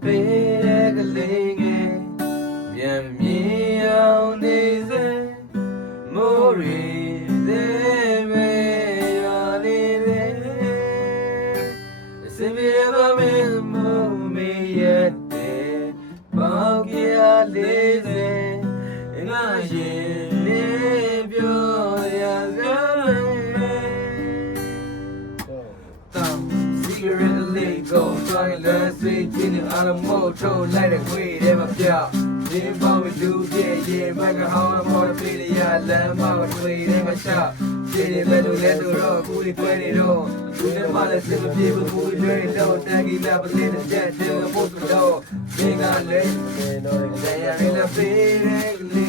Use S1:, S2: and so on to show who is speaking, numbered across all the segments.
S1: ပေးတဲ့ကလေးငယ်မြန်မြင်အောင်နေစေမိုးရီသေးမေရနေလေစင်ပြေမမေမိုးမေရဲ့တဲ့ပေါင်းကြလေးစေငါရင်နေပြောရစမ်း Thumb, cigarette lit, go, trying to say, Jenny, out of motor, light it, wait, ever feel. Didn't bother do, yeah, yeah, back at home, I'm on the play, yeah, lamb out, wait, ever shot. Jenny, let her let her rock, who they put it on. Do the mother, sing the people, who they turn it down, thank you, love, but let it jet, till the post the door. Big on leg, they are in the big league.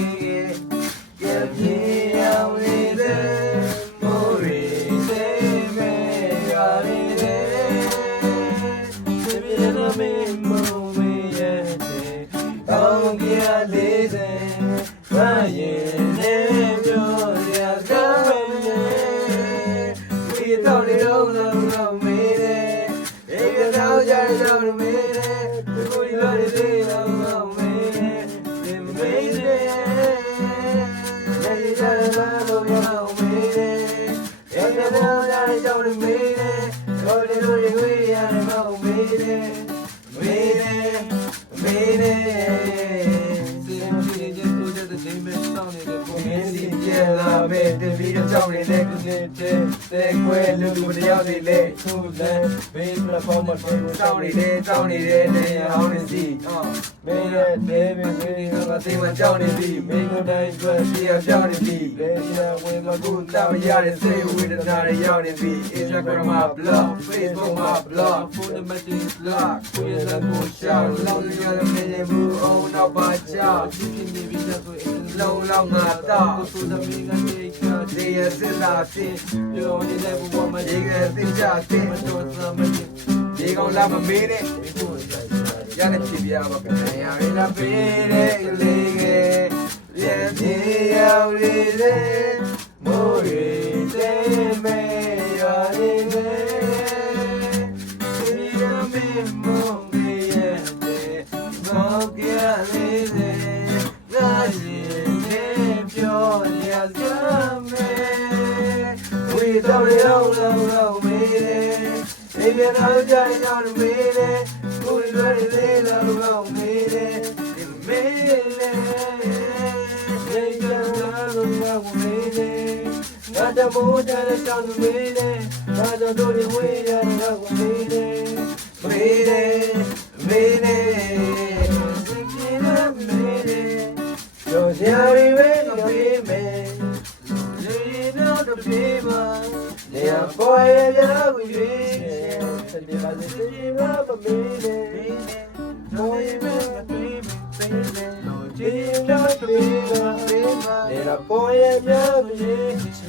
S1: Yeah, you got it all over me. If you know you're over me, oh, you know you really are over me. Made made it. လာပဲတပီးအကြောင်းတွေနဲ့ကုနေတဲ့တဲခွဲလူလူတယောက်တွေလဲသူ့လမ်းဘေးမှာပေါ့မထွက်ဘူးတောင်းနေတယ်တောင်းနေတယ်နေဟောင်းနေစီမင်းရဲ့တဲမင်းကြီးကသိမှကြောက်နေပြီမင်းတို့တိုင်းတွေ့ပြရပြနေပြီလဲရဝင်မကူတော့ရတဲ့စေဝေဒနာတွေရောက်နေပြီ Instagram မှာ blog Facebook မှာ blog fundamental blog ကိုရတဲ့ကိုရှာလောက်ရတဲ့မင်းရဲ့ဘူးအောင်တော့ပါချောက်ကြည့်နေပြီတော့ think out there. My door's not my nigga. They gon' love my minute. ရတဲ့ဖြစ်ပြပါခင်ဗျာရင်းလာပေးတဲ့ကလေးငယ်ပြန်ပြေရောက်လေတဲ့မိုးရီတဲ့ တော်ရောင်းလောင်းလောင်းမေးတယ်ဒီပြန်တော့ကြိုင်တော့မေးတယ်ကိုယ်ရွယ်လေးလောင်းလောင်းမေးတယ်ဒီမေးလေနေကြတော့လောင်းလောင်းမေးတယ်ငါတမိုးတဲ့တောင်းမေးတယ်ငါတို့တို့ဝေးရတော့မေးတယ်မေးတယ်မေးတယ်စိ နေရာပေါ်ရရဝင်ရွေးချယ်ဒီပါစေဒီမှာမမေးနဲ့ Don't even dream, baby. No dream, no dream, no dream. Let a boy and young, yeah.